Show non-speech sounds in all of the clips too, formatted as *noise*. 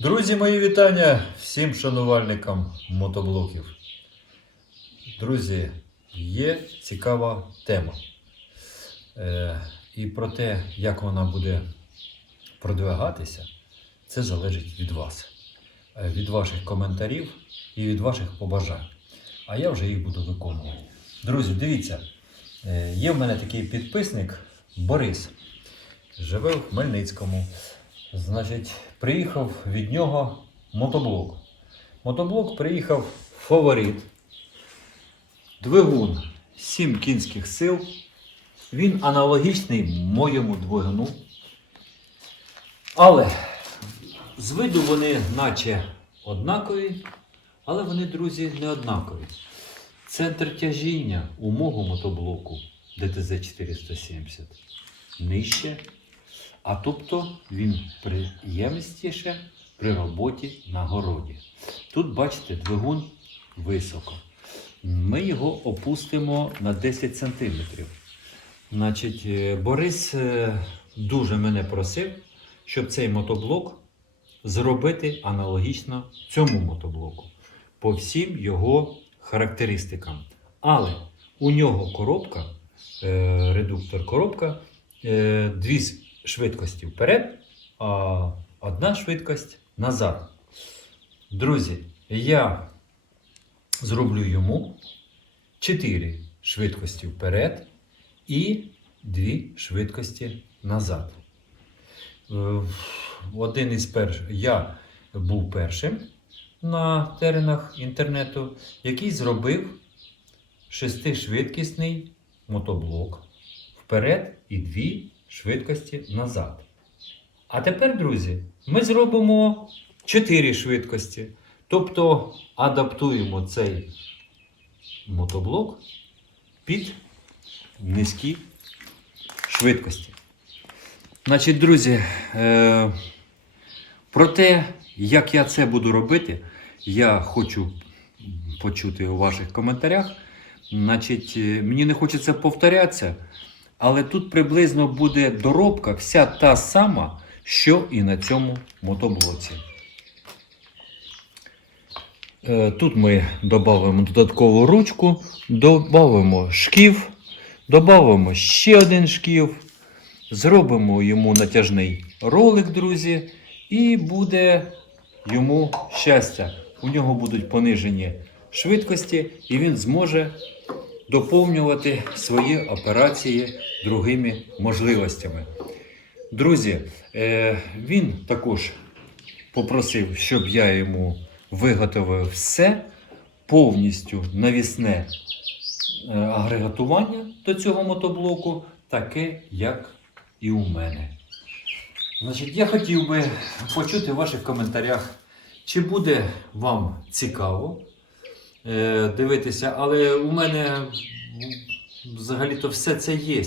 Друзі, мої вітання всім шанувальникам мотоблоків. Друзі, є цікава тема. Е, і про те, як вона буде продвигатися, це залежить від вас, Е, від ваших коментарів і від ваших побажань. А я вже їх буду виконувати. Друзі, дивіться, е, є в мене такий підписник Борис. Живе в Хмельницькому. Значить, приїхав від нього мотоблок. Мотоблок приїхав фаворит. Двигун 7 кінських сил. Він аналогічний моєму двигуну. Але з виду вони наче однакові, але вони, друзі, не однакові. Центр тяжіння у мого мотоблоку DTZ 470 нижче, а тобто він приємистіше при роботі на городі. Тут, бачите, двигун високо. Ми його опустимо на 10 см. Значить, е, Борис е, дуже мене просив, щоб цей мотоблок зробити аналогічно цьому мотоблоку по всім його характеристикам. Але у нього коробка, е, редуктор коробка, дві швидкості вперед, а одна швидкость назад. Друзі, я зроблю йому 4 швидкості вперед і 2 швидкості назад. Е, Один із перших я був першим на теренах інтернету, який зробив шестишвидкісний мотоблок вперед і дві швидкості назад. А тепер, друзі, ми зробимо чотири швидкості. Тобто адаптуємо цей мотоблок під низькі швидкості. Значить, друзі, е, про те, як я це буду робити, я хочу почути у ваших коментарях. Значить, е, мені не хочеться повторятися, але тут приблизно буде доробка вся та сама, що і на цьому мотоблоці. Е, Тут ми додамо додаткову ручку, додамо шків, додамо ще один шків, зробимо йому натяжний ролик, друзі, і буде йому щастя. У нього будуть понижені швидкості, і він зможе доповнювати свої операції другими можливостями. Друзі, е, він також попросив, щоб я йому виготовив все повністю навісне е, агрегатування до цього мотоблоку, таке, як і у мене. Значить, я хотів би почути в ваших коментарях, чи буде вам цікаво е, дивитися, але у мене взагалі-то все це є.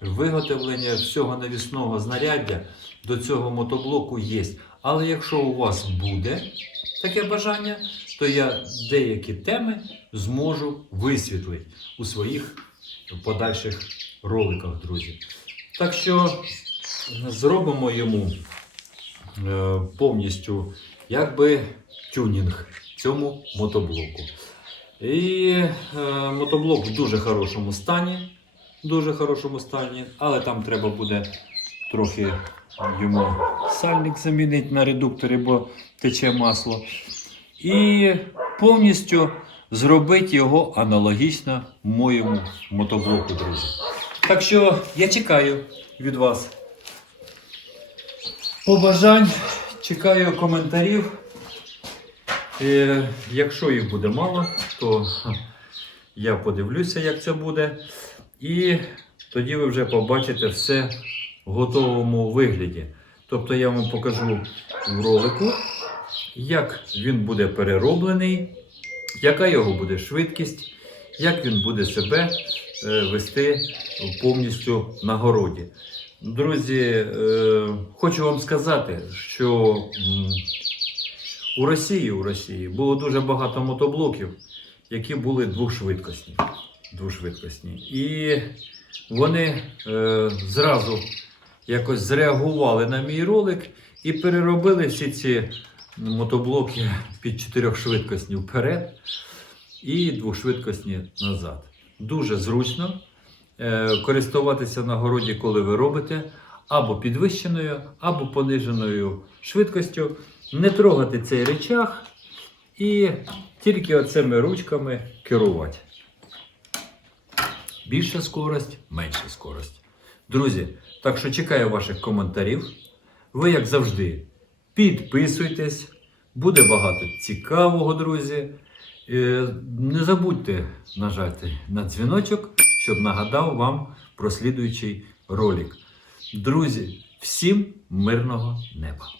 Виготовлення всього навісного знаряддя до цього мотоблоку є. Але якщо у вас буде таке бажання, то я деякі теми зможу висвітлити у своїх подальших роликах, друзі. Так що зробимо йому е, повністю якби тюнінг цьому мотоблоку. І е, мотоблок в дуже хорошому стані. Дуже хорошому стані, але там треба буде трохи йому сальник замінити на редукторі, бо тече масло. І повністю зробити його аналогічно моєму мотоблоку, друзі. Так що я чекаю від вас побажань, чекаю коментарів. Е, якщо їх буде мало, то *laughs* я подивлюся, як це буде. І тоді ви вже побачите все в готовому вигляді. Тобто я вам покажу в ролику, як він буде перероблений, яка його буде швидкість, як він буде себе е, вести повністю на городі. Друзі, е, хочу вам сказати, що у Росії, у Росії було дуже багато мотоблоків, які були двошвидкісні. двошвидкісні. І вони е, зразу якось зреагували на мій ролик І переробили всі ці мотоблоки під чотирьохшвидкосні вперед і двохшвидкосні назад. Дуже зручно е, користуватися на городі, коли ви робите або підвищеною, або пониженою швидкістю. Не трогати цей речах і тільки оцими ручками керувати. Більша скорость, менша скорость. Друзі, так що чекаю ваших коментарів. Ви, як завжди, підписуйтесь. Буде багато цікавого, друзі. Е, Не забудьте нажати на дзвіночок, щоб нагадав вам про слідуючий ролик. Друзі, всім мирного неба!